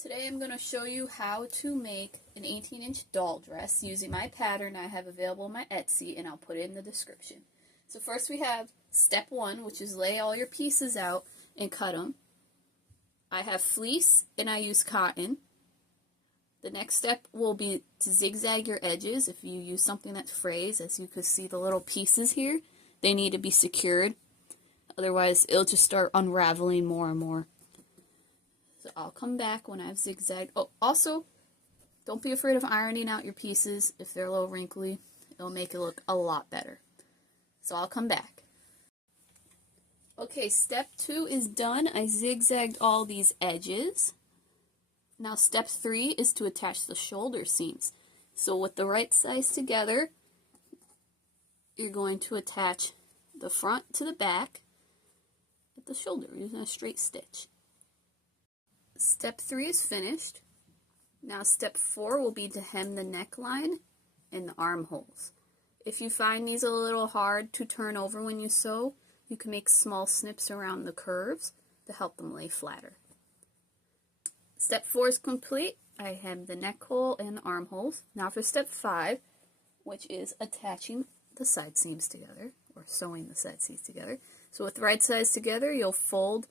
Today I'm going to show you how to make an 18-inch doll dress using my pattern I have available on my Etsy, and I'll put it in the description. So first we have step 1, which is lay all your pieces out and cut them. I have fleece and I use cotton. The next step will be to zigzag your edges. If you use something that's frayed, as you can see the little pieces here, they need to be secured. Otherwise it'll just start unraveling more and more. So I'll come back when I've zigzagged. Oh, also, don't be afraid of ironing out your pieces. If they're a little wrinkly, it'll make it look a lot better. So I'll come back. Okay, step 2 is done. I zigzagged all these edges. Now step 3 is to attach the shoulder seams. So with the right sides together, you're going to attach the front to the back at the shoulder using a straight stitch. Step 3 is finished. Now step 4 will be to hem the neckline and the armholes. If you find these a little hard to turn over when you sew, you can make small snips around the curves to help them lay flatter. Step 4 is complete. I hem the neck hole and the armholes. Now for step 5, which is attaching the side seams together, or sewing the side seams together. So with the right sides together, you'll fold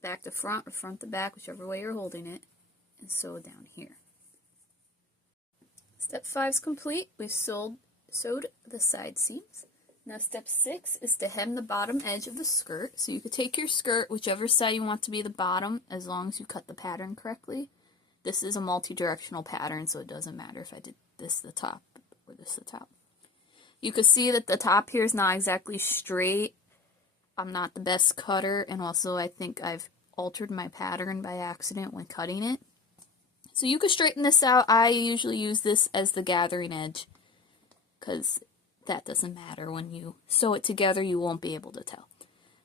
back to front or front to back, whichever way you're holding it, and sew down here. Step 5 is complete. We've sewed the side seams. Now step 6 is to hem the bottom edge of the skirt. So you could take your skirt, whichever side you want to be the bottom, as long as you cut the pattern correctly. This is a multi-directional pattern, so it doesn't matter if I did this the top or this the top. You can see that the top here is not exactly straight. I'm not the best cutter, and also I think I've altered my pattern by accident when cutting it. So you can straighten this out. I usually use this as the gathering edge, because that doesn't matter. When you sew it together, you won't be able to tell.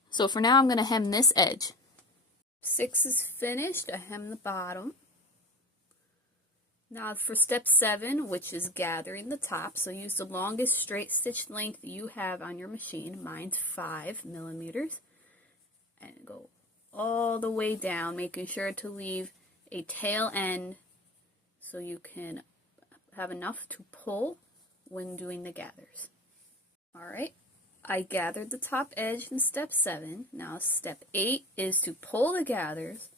So for now, I'm going to hem this edge. 6 is finished. I hem the bottom. Now for step 7, which is gathering the top, so use the longest straight stitch length you have on your machine. Mine's 5 millimeters. And go all the way down, making sure to leave a tail end so you can have enough to pull when doing the gathers. Alright, I gathered the top edge in step 7. Now step 8 is to pull the gathers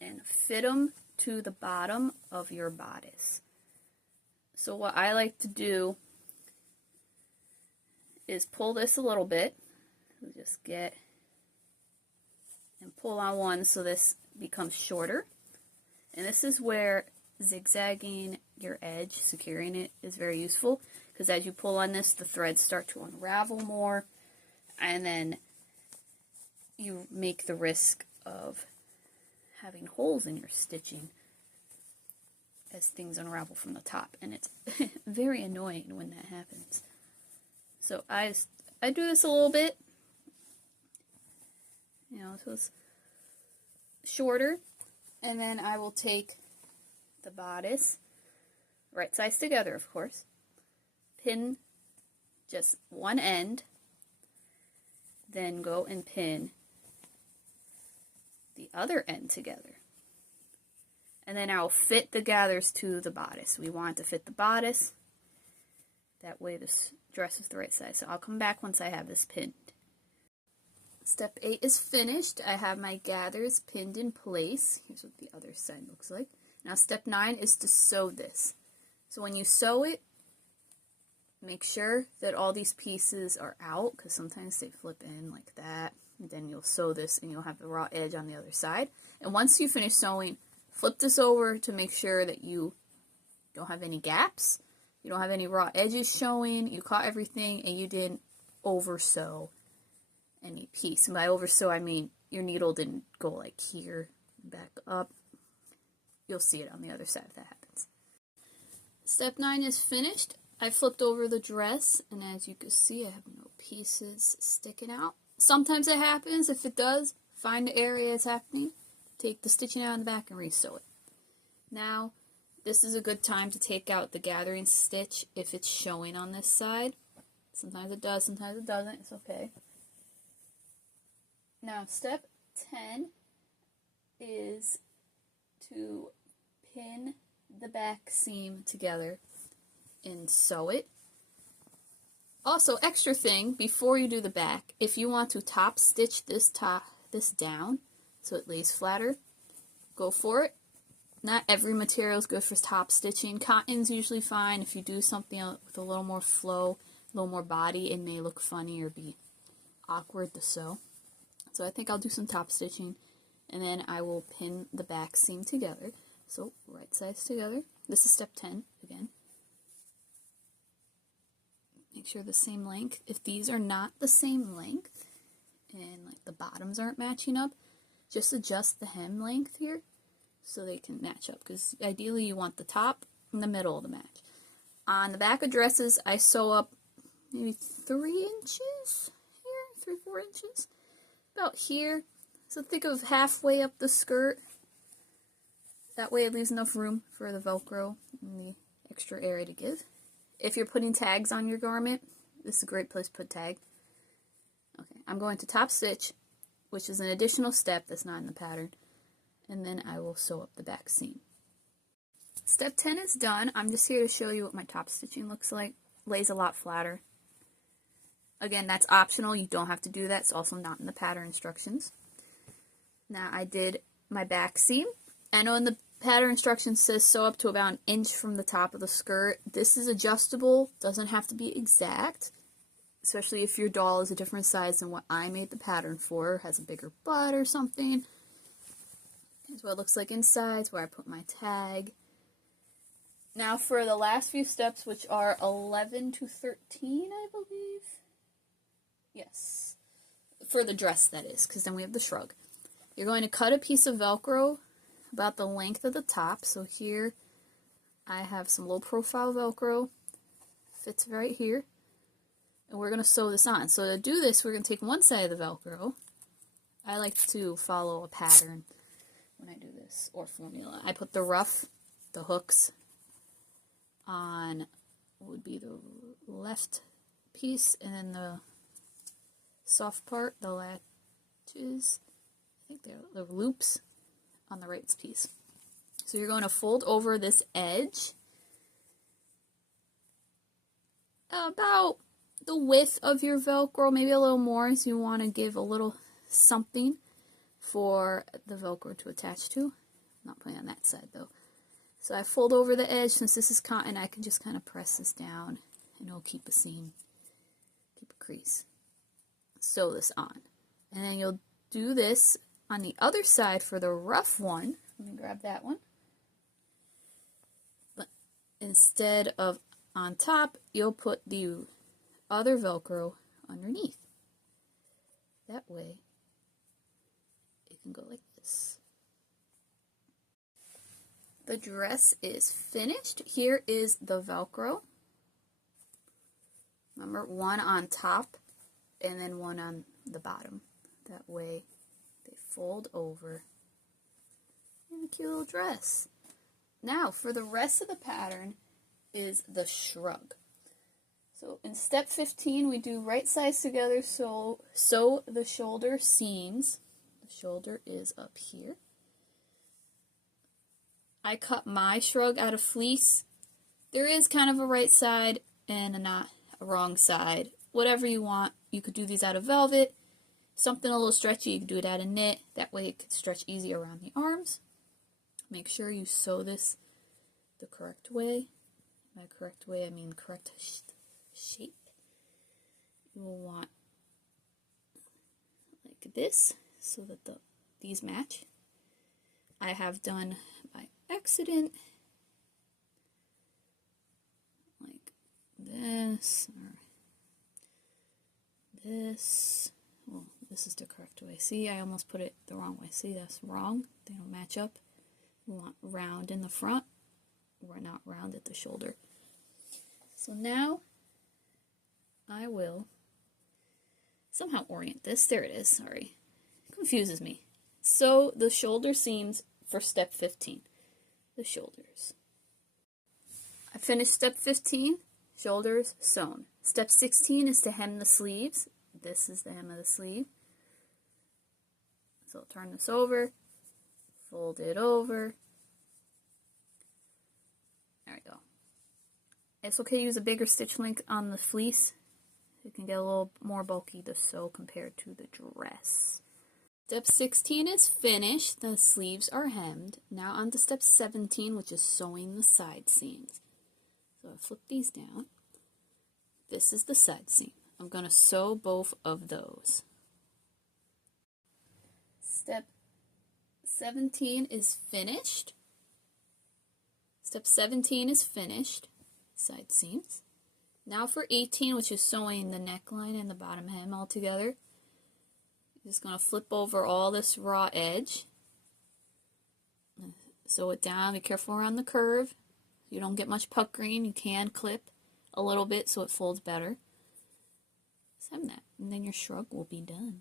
and fit them to the bottom of your bodice. So what I like to do is pull this a little bit. So just get and pull on one so this becomes shorter. And this is where zigzagging your edge, securing it, is very useful, because as you pull on this, the threads start to unravel more, and then you make the risk of having holes in your stitching as things unravel from the top, and it's very annoying when that happens. So I do this a little bit, so it's shorter, and then I will take the bodice, right sides together, of course, pin just one end, then go and pin the other end together. And then I'll fit the gathers to the bodice. We want to fit the bodice. That way this dress is the right size. So I'll come back once I have this pinned. Step 8 is finished. I have my gathers pinned in place. Here's what the other side looks like. Now step 9 is to sew this. So when you sew it, make sure that all these pieces are out, because sometimes they flip in like that. And then you'll sew this and you'll have the raw edge on the other side. And once you finish sewing, flip this over to make sure that you don't have any gaps, you don't have any raw edges showing, you caught everything, and you didn't over sew any piece. And by over sew, I mean your needle didn't go like here, back up. You'll see it on the other side if that happens. Step 9 is finished. I flipped over the dress, and as you can see, I have no pieces sticking out. Sometimes it happens. If it does, find the area it's happening, take the stitching out in the back, and re-sew it. Now, this is a good time to take out the gathering stitch if it's showing on this side. Sometimes it does, sometimes it doesn't. It's okay. Now, step 10 is to pin the back seam together and sew it. Also, extra thing, before you do the back, if you want to top stitch this down so it lays flatter, go for it. Not every material is good for top stitching. Cotton's usually fine. If you do something with a little more flow, a little more body, it may look funny or be awkward to sew. So I think I'll do some top stitching, and then I will pin the back seam together. So right sides together. This is step 10 again. Make sure the same length. If these are not the same length and like the bottoms aren't matching up, just adjust the hem length here so they can match up, because ideally you want the top and the middle of the match. On the back of dresses, I sew up maybe 3 inches here, 3-4 inches, about here. So think of halfway up the skirt. That way it leaves enough room for the Velcro and the extra area to give. If you're putting tags on your garment, this is a great place to put tag. Okay, I'm going to top stitch, which is an additional step that's not in the pattern, and then I will sew up the back seam. Step 10 is done. I'm just here to show you what my top stitching looks like. Lays a lot flatter. Again, that's optional. You don't have to do that. It's also not in the pattern instructions. Now I did my back seam. I know in the pattern instructions says sew up to about 1 inch from the top of the skirt. This is adjustable, doesn't have to be exact, especially if your doll is a different size than what I made the pattern for, has a bigger butt or something. Here's what it looks like inside, where I put my tag. Now for the last few steps, which are 11 to 13, I believe. Yes. For the dress, that is, because then we have the shrug. You're going to cut a piece of Velcro about the length of the top. So here I have some low profile Velcro. Fits right here. And we're going to sew this on. So to do this, we're going to take one side of the Velcro. I like to follow a pattern when I do this, or formula. I put the hooks, on what would be the left piece, and then the soft part, the latches, I think they're the loops, on the right piece. So you're going to fold over this edge about the width of your Velcro, maybe a little more, as you want to give a little something for the Velcro to attach to. I'm not putting on that side though. So I fold over the edge. Since this is cotton, I can just kind of press this down and it'll keep a seam, keep a crease. Sew this on. And then you'll do this on the other side for the rough one. Let me grab that one. But instead of on top, you'll put the other Velcro underneath. That way, it can go like this. The dress is finished. Here is the Velcro. Remember, one on top and then one on the bottom. That way they fold over in a cute little dress. Now, for the rest of the pattern is the shrug. So in step 15, we do right sides together, so sew the shoulder seams. The shoulder is up here. I cut my shrug out of fleece. There is kind of a right side and a wrong side. Whatever you want. You could do these out of velvet. Something a little stretchy, you could do it out of knit. That way it could stretch easy around the arms. Make sure you sew this the correct way. By correct way, I mean correct shape. You will want like this so that these match. I have done by accident like this or this. Well, this is the correct way. See, I almost put it the wrong way. See, that's wrong. They don't match up. We want round in the front. We're not round at the shoulder. So now I will somehow orient this. There it is. Sorry. It confuses me. Sew the shoulder seams for step 15. The shoulders. I finished step 15. Shoulders sewn. Step 16 is to hem the sleeves. This is the hem of the sleeve. So I'll turn this over, fold it over, It's okay to use a bigger stitch length on the fleece. It can get a little more bulky to sew compared to the dress. Step 16 is finished. The sleeves are hemmed. Now on to step 17, which is sewing the side seams. So I flip these down. This is the side seam. I'm going to sew both of those. Step 17 is finished. Step 17 is finished. Side seams. Now for 18, which is sewing the neckline and the bottom hem all together. I'm just going to flip over all this raw edge. Sew it down. Be careful around the curve. You don't get much puckering. You can clip a little bit so it folds better. Hem that, and then your shrug will be done.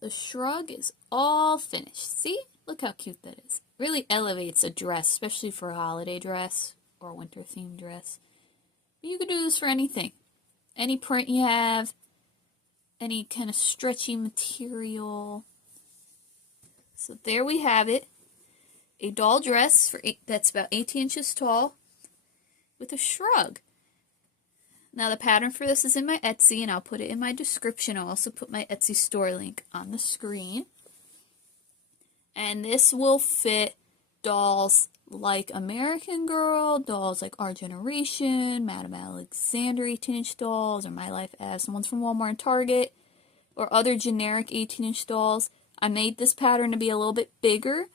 The shrug is all finished. See? Look how cute that is. Really elevates a dress, especially for a holiday dress or a winter themed dress. But you could do this for anything. Any print you have, any kind of stretchy material. So there we have it. A doll dress that's about 18 inches tall with a shrug. Now the pattern for this is in my Etsy, and I'll put it in my description. I'll also put my Etsy store link on the screen. And this will fit dolls like American Girl, dolls like Our Generation, Madame Alexander 18-inch dolls, or My Life as, the ones from Walmart and Target, or other generic 18-inch dolls. I made this pattern to be a little bit bigger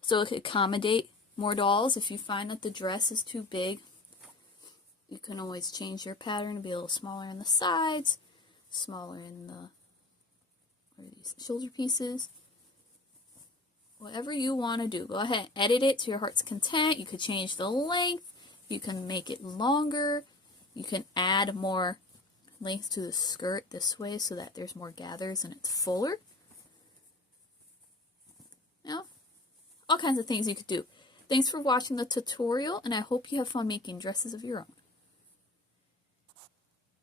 so it could accommodate more dolls. If you find that the dress is too big, you can always change your pattern to be a little smaller in the sides, smaller in the these shoulder pieces. Whatever you want to do. Go ahead and edit it to your heart's content. You could change the length. You can make it longer. You can add more length to the skirt this way so that there's more gathers and it's fuller. You know, all kinds of things you could do. Thanks for watching the tutorial, and I hope you have fun making dresses of your own.